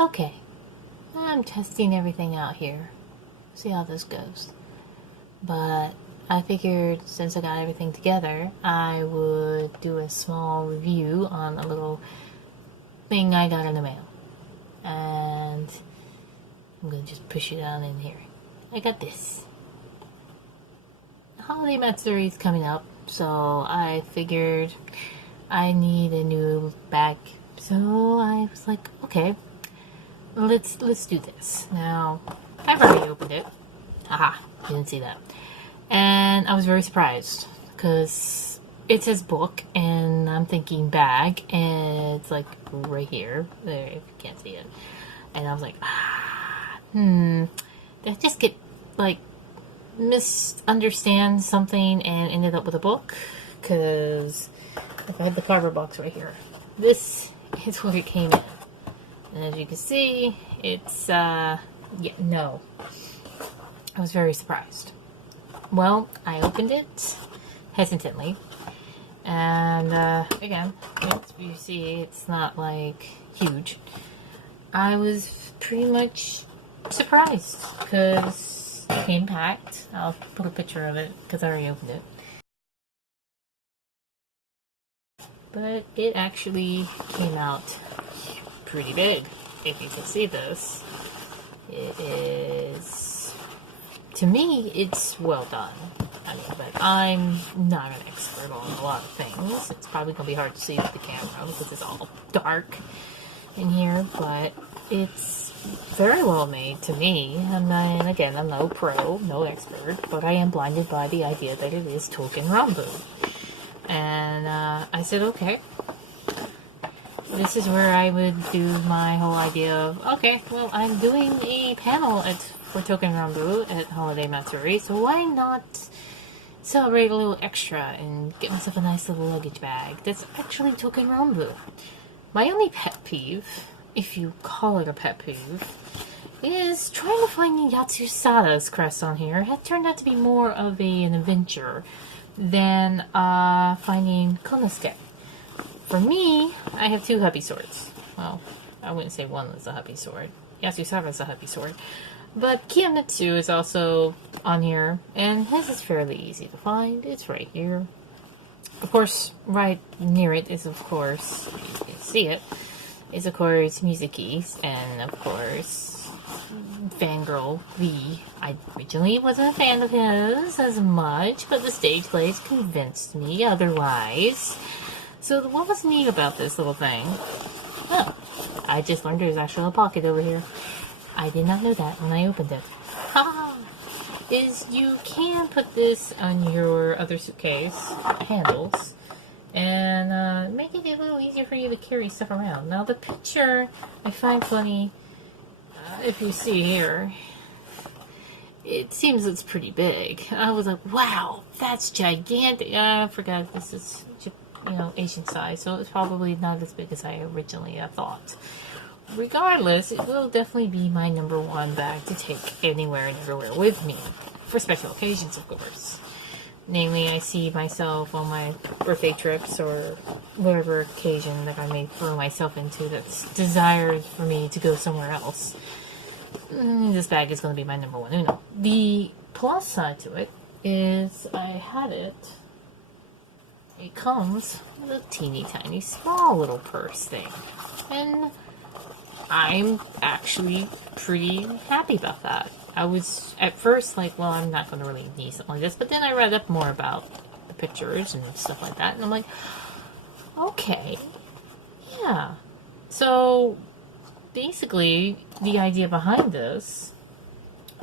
Okay, I'm testing everything out here. See how this goes. But I figured since I got everything together, I would do a small review on a little thing I got in the mail. And I'm going to just push it down in here. I got this. Holiday Matsuri is coming up, so I figured I need a new bag. So I was like, okay, let's do this. Now, I've already opened it. Haha, didn't see that. And I was very surprised because it says book and I'm thinking bag and it's like right here. There, if you can't see it. And I was like, did I just get like misunderstand something and ended up with a book? Because I had the cardboard box right here. This is what it came in. And as you can see, it's, no. I was very surprised. Well, I opened it hesitantly. And, again, you see, it's not, like, huge. I was pretty much surprised because it came packed. I'll put a picture of it because I already opened it. But it actually came out pretty big. If you can see this, it is, to me, it's well done. I mean, but I'm not an expert on a lot of things. It's probably going to be hard to see with the camera because it's all dark in here, but it's very well made to me. I mean, again, I'm no pro, no expert, but I am blinded by the idea that it is Touken Ranbu. And I said, okay, this is where I would do my whole idea of, okay, well, I'm doing a panel for Touken Ranbu at Holiday Matsuri, so why not celebrate a little extra and get myself a nice little luggage bag that's actually Touken Ranbu. My only pet peeve, if you call it a pet peeve, is trying to find Yatsusada's crest on here. It had turned out to be more of an adventure than finding Konosuke. For me, I have two hubby swords. Well, I wouldn't say one is a hubby sword. Yatsusada's a hubby sword. But Kiyomitsu is also on here, and his is fairly easy to find. It's right here. Of course, right near it is, of course, you can see it, is, of course, Mizuki's, and, of course, Fangirl V. I originally wasn't a fan of his as much, but the stage plays convinced me otherwise. So what was neat about this little thing? Oh, I just learned there's actually a pocket over here. I did not know that when I opened it. Is you can put this on your other suitcase handles and make it a little easier for you to carry stuff around. Now the picture I find funny, if you see here, it seems it's pretty big. I was like, wow, that's gigantic. I forgot this is, Asian size, so it's probably not as big as I originally thought. Regardless, it will definitely be my number one bag to take anywhere and everywhere with me. For special occasions, of course. Namely, I see myself on my birthday trips or whatever occasion that I may throw myself into that's desired for me to go somewhere else. This bag is going to be my number one uno. The plus side to it is I had it. It comes with a teeny tiny small little purse thing. And I'm actually pretty happy about that. I was at first like, well, I'm not going to really need something like this, but then I read up more about the pictures and stuff like that, and I'm like, okay, yeah. So basically, the idea behind this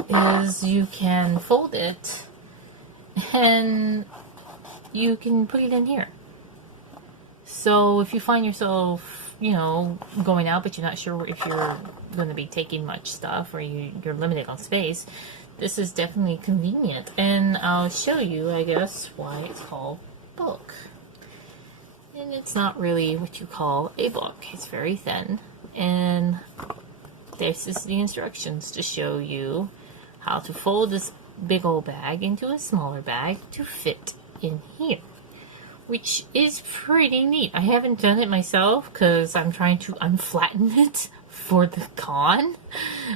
is you can fold it and you can put it in here. So if you find yourself going out, but you're not sure if you're going to be taking much stuff or you're limited on space, this is definitely convenient. And I'll show you, I guess, why it's called book. And it's not really what you call a book. It's very thin. And this is the instructions to show you how to fold this big old bag into a smaller bag to fit in here, which is pretty neat. I haven't done it myself because I'm trying to unflatten it for the con.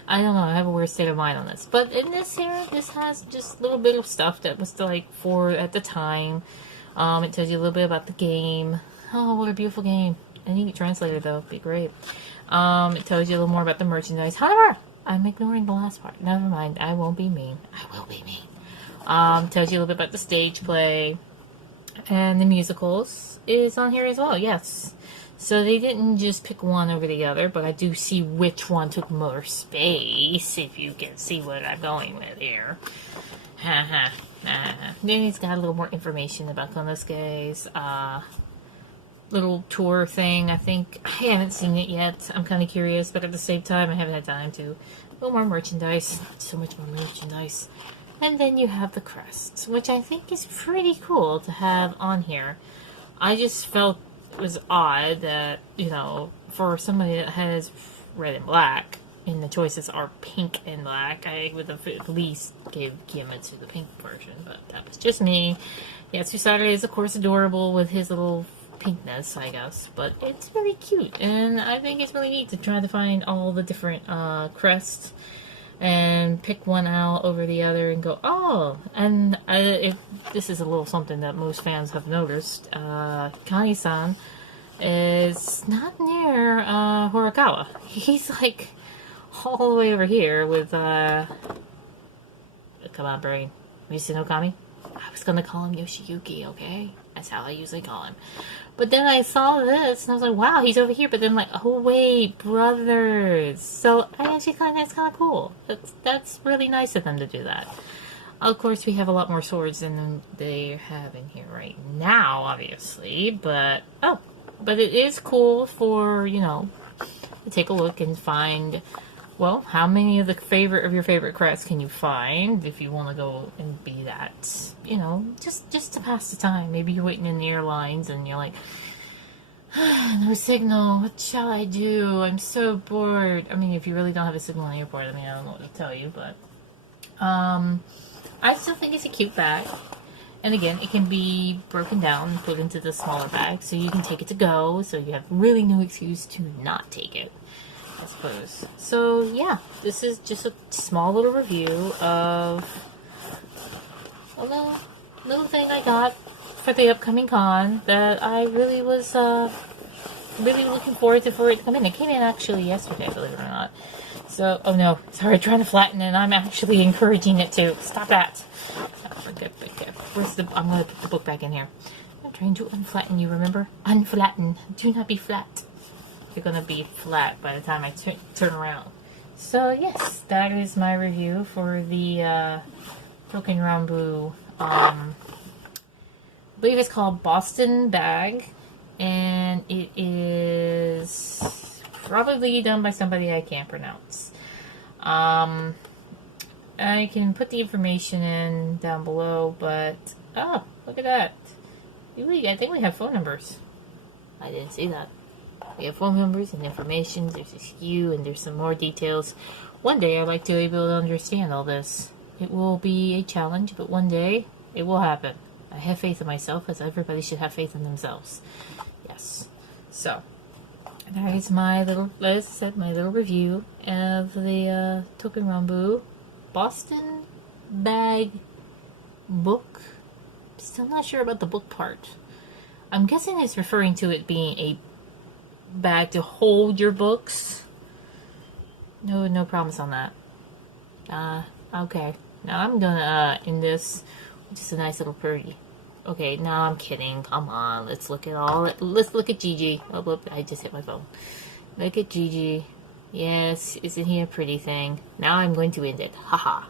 I don't know, I have a weird state of mind on this. But in this here, this has just a little bit of stuff that was like for at the time. It tells you a little bit about the game. Oh, what a beautiful game. I need a translator though, it'd be great. It tells you a little more about the merchandise. However, I'm ignoring the last part. Never mind, I won't be mean. I will be mean. Tells you a little bit about the stage play. And the musicals is on here as well, yes. So they didn't just pick one over the other, but I do see which one took more space, if you can see what I'm going with here. Haha. Then he's got a little more information about Konosuke's little tour thing. I think I haven't seen it yet. I'm kind of curious, but at the same time, I haven't had time to. A little more merchandise. So much more merchandise. And then you have the crests, which I think is pretty cool to have on here. I just felt it was odd that, you know, for somebody that has red and black, and the choices are pink and black, I would have at least give it to the pink version, but that was just me. Yeah, Tsusade is, of course, adorable with his little pinkness, I guess, but it's really cute, and I think it's really neat to try to find all the different crests and pick one out over the other and go, oh, and if this is a little something that most fans have noticed, Kani-san is not near Horikawa. He's like all the way over here with, come on, brain, Misunokami? I was gonna call him Yoshiyuki, okay? That's how I usually call him. But then I saw this, and I was like, wow, he's over here. But then I'm like, oh, wait, brothers. So I actually that's kind of cool. That's really nice of them to do that. Of course, we have a lot more swords than they have in here right now, obviously. But, but it is cool for, you know, to take a look and find, well, how many of your favorite crests can you find if you want to go and be that, you know, just to pass the time. Maybe you're waiting in the airlines and you're like, no signal, what shall I do? I'm so bored. I mean, if you really don't have a signal in the airport, I mean, I don't know what to tell you, but I still think it's a cute bag. And again, it can be broken down and put into the smaller bag, so you can take it to go, so you have really no excuse to not take it, I suppose. So yeah, this is just a small little review of a little thing I got for the upcoming con that I really was really looking forward to for it to come in. It came in actually yesterday, believe it or not. So, oh no, sorry, trying to flatten it. I'm actually encouraging it to. Stop that. Okay. I'm going to put the book back in here. I'm trying to unflatten you, remember? Unflatten. Do not be flat. You're going to be flat by the time I turn around. So, yes, that is my review for the Touken Ranbu. I believe it's called Boston Bag. And it is probably done by somebody I can't pronounce. I can put the information in down below, but oh, look at that. I think we have phone numbers. I didn't see that. We have phone numbers and information. There's a SKU and there's some more details. One day I'd like to be able to understand all this. It will be a challenge, but one day it will happen. I have faith in myself, as everybody should have faith in themselves. Yes. So, that is my little, as I said, my little review of the Touken Ranbu Boston Bag book. Still not sure about the book part. I'm guessing it's referring to it being a bag to hold your books. No promise on that. Okay. Now I'm gonna end this with just a nice little birdie. Okay, now I'm kidding. Come on, let's look at Gigi. Oh, whoop, I just hit my phone. Look at Gigi. Yes, isn't he a pretty thing? Now I'm going to end it. Haha.